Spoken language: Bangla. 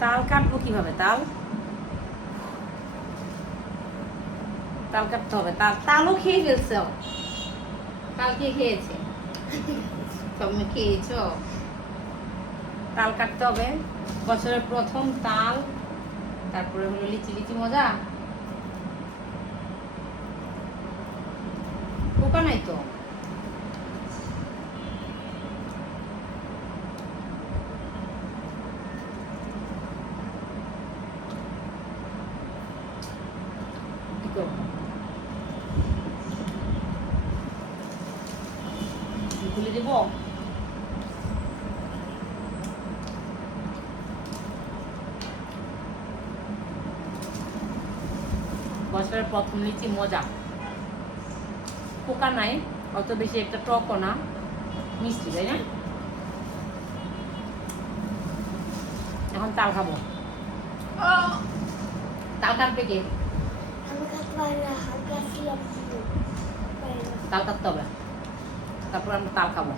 তাল কাটবো কিভাবে? তাল তাল কাটতে হবে। তালও খেয়ে ফেলছে। তাল কে খেয়েছে? তুমি খেয়েছো? তাল কাটতে হবে। বছরের প্রথম তাল। তারপরে হলো লিচি লিচি মজা। পোকা নাই তো। কি করবো? খুলে দেবো। বছরের প্রথম লিচি মজা। পোকা নাই, অত বেশি একটা টকও না, মিষ্টি, তাই না? এখন তাল খাবো। তাল কাটবে কে? তাল কাটতে হবে, তারপর আমরা তাল খাবো।